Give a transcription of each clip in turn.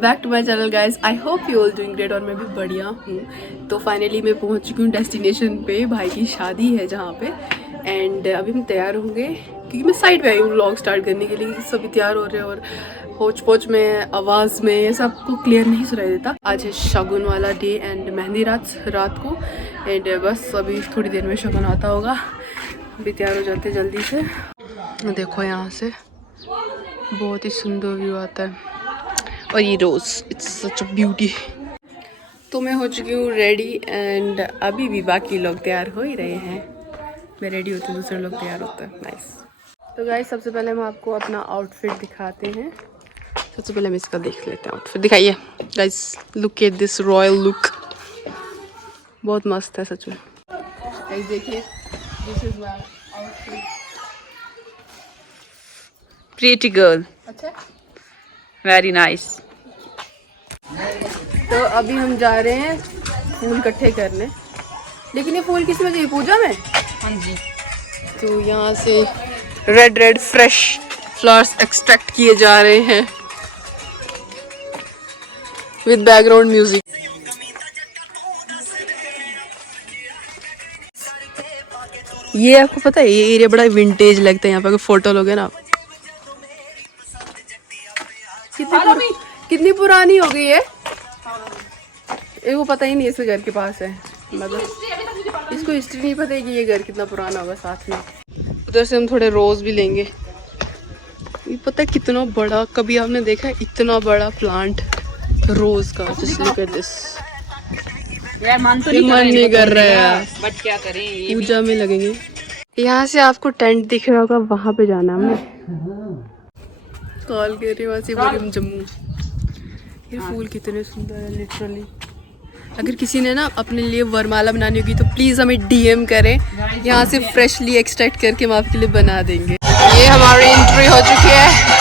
Back to my channel guys. I hope you all doing great और मैं भी बढ़िया हूँ। तो फाइनली मैं पहुँच चुकी हूँ डेस्टिनेशन पे। भाई की शादी है जहाँ पे, एंड अभी हम तैयार होंगे क्योंकि मैं साइड पे आई हूँ व्लॉग स्टार्ट करने के लिए। सभी तैयार हो रहे हैं और पोच पोच में आवाज़ में सबको क्लियर नहीं सुनाई देता। आज है शगुन वाला डे एंड मेहंदी रात को, एंड बस अभी थोड़ी देर में शगुन आता होगा। अभी तैयार हो जाते जल्दी से। देखो यहाँ से बहुत ही सुंदर व्यू आता है और ये रोज़ इट्स सच अ ब्यूटी। तो मैं हो चुकी हूँ रेडी एंड अभी भी बाकी लोग तैयार हो ही रहे हैं। मैं रेडी होती हूँ, दूसरे लोग तैयार होते हैं। नाइस। तो गाइस सबसे पहले हम आपको अपना आउटफिट दिखाते हैं। सबसे पहले हम इसका देख लेते हैं आउटफिट। दिखाइए guys, look at this royal look, बहुत मस्त है सच में। गाइस देखिए, this is my outfit. Pretty girl, अच्छा, वेरी नाइस। तो अभी हम जा रहे हैं फूल इकट्ठे करने। लेकिन ये फूल किस में चाहिए, पूजा में? हाँ जी। तो यहाँ से रेड फ्रेश फ्लावर्स एक्सट्रैक्ट किए जा रहे हैं विद बैकग्राउंड म्यूजिक। ये आपको पता है ये एरिया बड़ा विंटेज लगता है। यहाँ पे अगर फोटो लोगे ना, कितनी पुरानी हो गई है। वो पता ही नहीं इसके घर के पास है, मतलब इसको हिस्ट्री नहीं पता है कि ये घर कितना पुराना होगा। साथ में उधर से हम थोड़े रोज भी लेंगे। ये पता है कितना बड़ा, कभी आपने देखा है इतना बड़ा प्लांट रोज का? Just look at this. मन नहीं कर रहा है, बट क्या करें, पूजा में लगेंगे। यहाँ से आपको टेंट दिख रहा होगा, वहां पे जाना हमें। कॉल कर रही वहाँ से बोले हम जम्मू। ये फूल कितने सुंदर है लिटरली। अगर किसी ने ना अपने लिए वरमाला बनानी होगी तो प्लीज़ हमें डीएम करें, यहाँ से फ्रेशली एक्सट्रैक्ट करके हम आपके लिए बना देंगे। ये हमारी एंट्री हो चुकी है।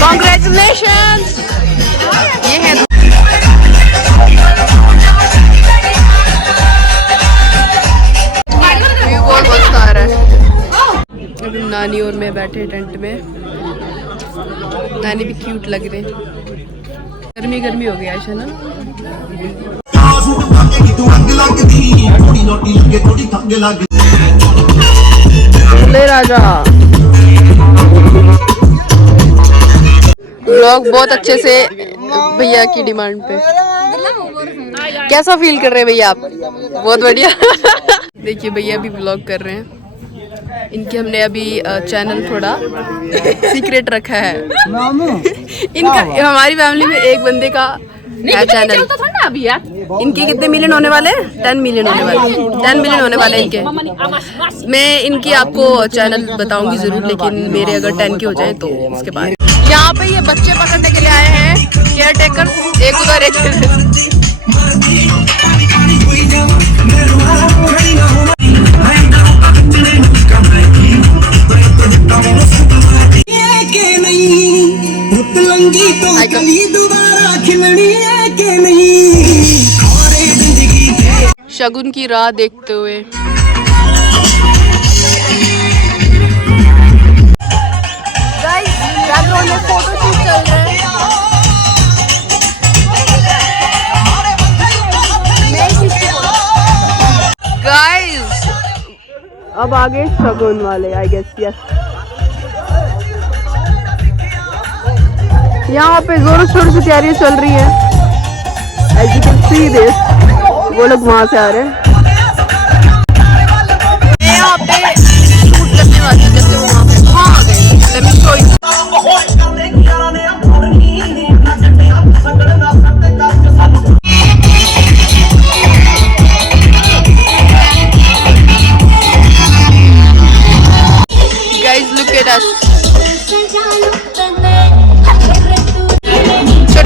Congratulations! ये है बहुत मस्त आ रहा है। अभी नानी और मैं बैठे टेंट में। नानी भी क्यूट लग रहे। गर्मी हो गया है ना। ले राजा व्लॉग बहुत अच्छे से भैया की डिमांड पे। कैसा फील कर रहे हैं भैया आप? बहुत बढ़िया। देखिए भैया भी व्लॉग कर रहे हैं। इनके हमने अभी चैनल थोड़ा सीक्रेट रखा है। इनका हमारी फैमिली में एक बंदे का है चैनल। इनके कितने मिलियन होने वाले? 10 मिलियन होने वाले। 10 मिलियन होने वाले इनके। मैं इनकी आपको चैनल बताऊंगी जरूर, लेकिन मेरे अगर 10 के हो जाए तो उसके बाद। यहाँ पे ये बच्चे पकड़ने के लिए आए हैं केयर टेकर, एक उधर एक इधर। शगुन की राह देखते हुए बैकग्राउंड में फोटो शूट चल रहा है। गाइस अब आगे शगुन वाले, आई गेस। यस, यहाँ पे जोरों शोरों से तैयारियां चल रही है। As you can see this, वो लोग वहाँ से आ रहे हैं। मैं यहाँ पे शूट करने वाली हूँ, जैसे वो वहाँ पे आ गए। Let me show you. Guys, look at us.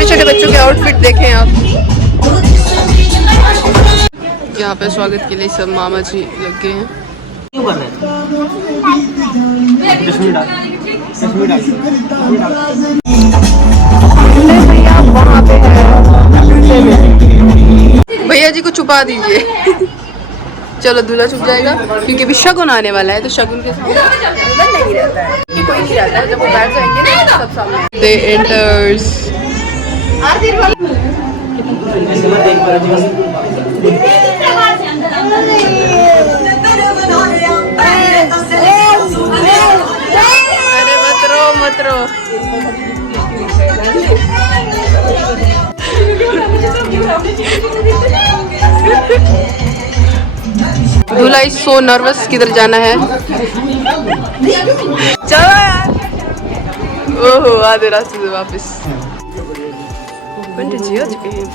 छोटे बच्चों के आउटफिट देखें आप। यहाँ पे स्वागत के लिए सब मामा जी लग गए हैं। क्यों कर रहे हैं? भैया जी को छुपा दीजिए। चलो दूल्हा छुप जाएगा क्योंकि अभी शगुन आने वाला है, तो शगुन के सामने दूल्हा नहीं रहता है, कि कोई नहीं रहता है। जब वो बैठ जाएंगे तो सब सामने दे एंटर्स। अरे मत रो। दूल्हा इज सो नर्वस, किधर जाना है। चलो यार। ओहो आधे रास्ते से वापस। पंडित जी आ चुके हैं।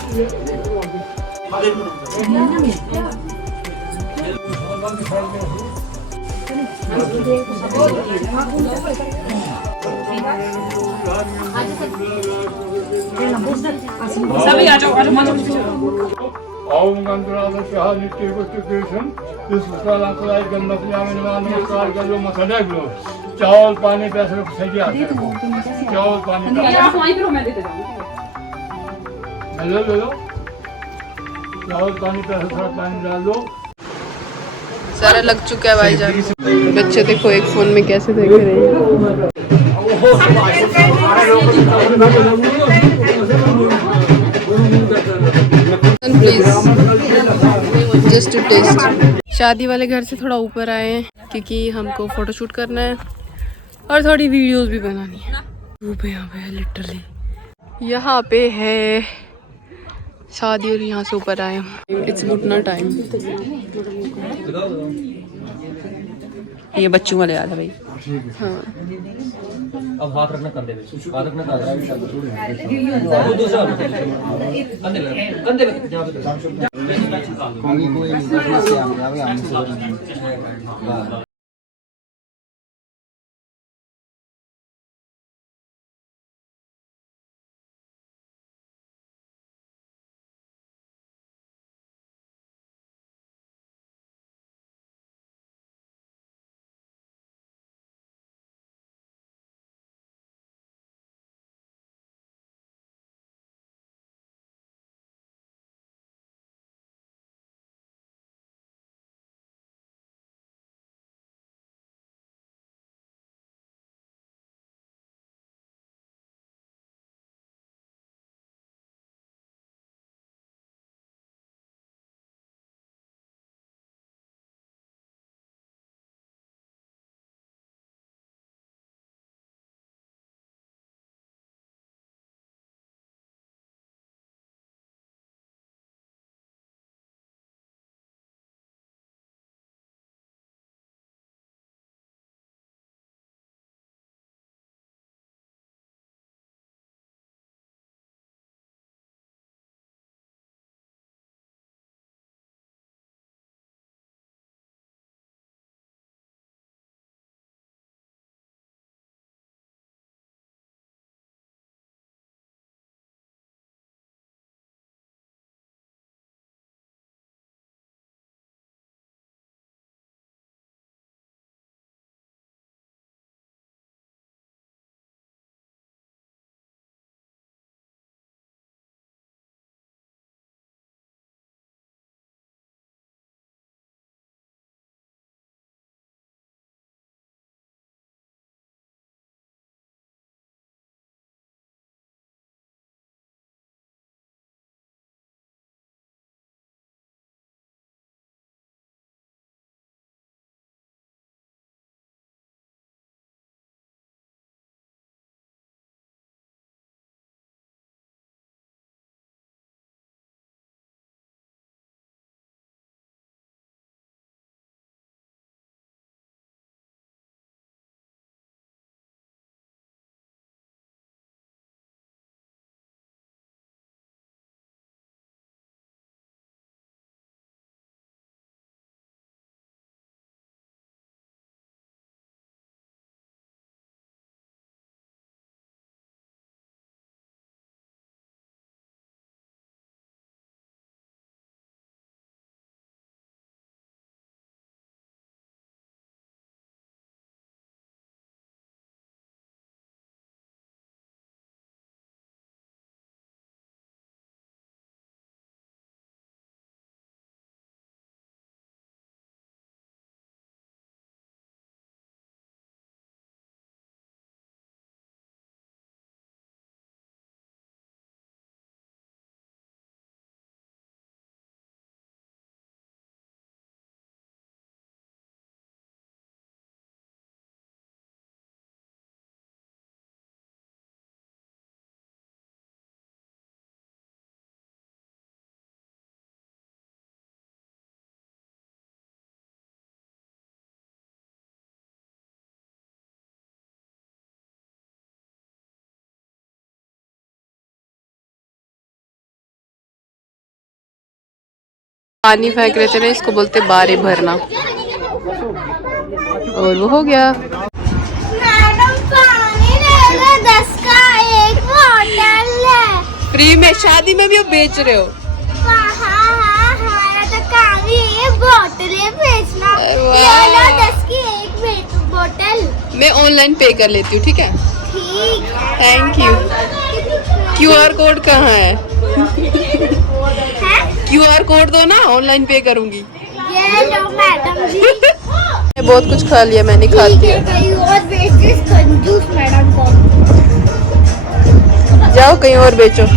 सभी आ जाओ ओम गंधरालस्यः नित्यपुष्टिकृष्ण विश्वकालाकुलाय गन्धस्यामि नमः नमस्कार कर लो मसले लो चावल पानी पे असर सही आता है चावल पानी ले लो चावल पानी पे असर थोड़ा पानी डाल दो। सारा लग चुका है भाईजान। बच्चे देखो एक फोन में कैसे देख रहे हैं। Please just to test. शादी वाले घर से थोड़ा ऊपर आए हैं क्योंकि हमको फोटोशूट करना है और थोड़ी वीडियोस भी बनानी है। धूप यहाँ पे है लिटरली। यहाँ पे है शादी और यहाँ से ऊपर आए हम। इट्स घुटना टाइम। ये बच्चों वाले याद है भाई। हाँ अब हाथ रखना कंधे पे, हाथ रखना कंधे पे, दूसरा कंधे पे जहाँ पे पानी फेंक रहे थे ना, इसको बोलते बारे भरना। और वो हो गया। मैडम पानी ले लो, 10 का एक बोतल है। फ्री में शादी में भी आप बेच रहे हो? हमारा तो काम ही है बोतलें बेचना। ले लो 10 की एक बोतल। मैं ऑनलाइन पे कर लेती हूँ, ठीक है? ठीक है। Thank you. QR कोड कहाँ है? QR कोड दो ना, ऑनलाइन पे करूँगी। ये लो मैडम जी। बहुत कुछ खा लिया, मैं नहीं खाती है। कहीं और बेचते कंजूस मैडम को। जाओ कहीं और बेचो।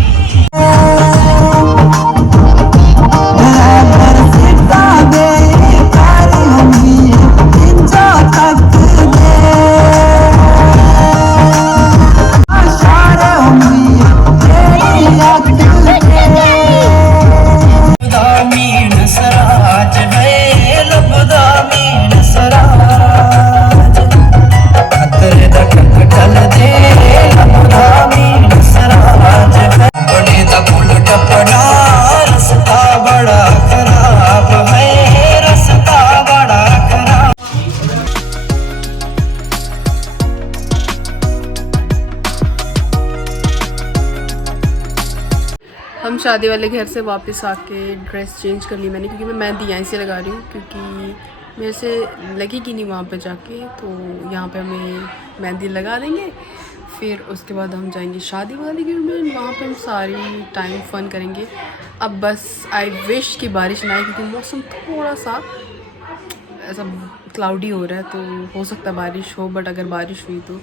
हम शादी वाले घर से वापस आके ड्रेस चेंज कर ली मैंने, क्योंकि मैं मेहंदी यहीं से लगा रही हूँ, क्योंकि मेरे से लगेगी नहीं वहाँ पे जाके, तो यहाँ पे हमें मेहंदी लगा देंगे। फिर उसके बाद हम जाएंगे शादी वाले घर में, वहाँ पे हम सारी टाइम फन करेंगे। अब बस आई विश कि बारिश ना आए, क्योंकि मौसम थोड़ा सा ऐसा क्लाउडी हो रहा है, तो हो सकता है बारिश हो। बट अगर बारिश हुई तो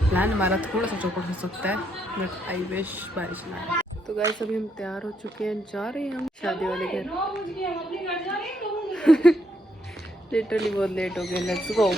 प्लान हमारा थोड़ा सा चौपट हो सकता है, बट आई विश बारिश ना आए। तो गाइस अभी हम तैयार हो चुके हैं, जा रहे हैं हम शादी वाले घर। लिटरली बहुत लेट हो गए, लेट्स गो।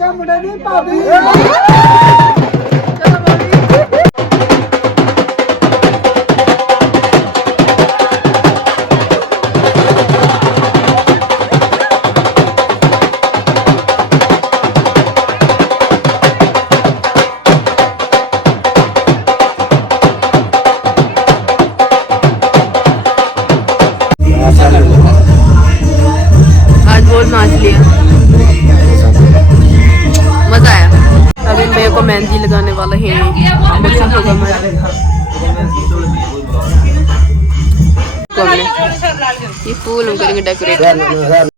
आज बहुत नाच लिया, मजा आया। अभी मेरे को मेहंदी लगाने वाला है, ये फूल हम करेंगे डेकोरेट।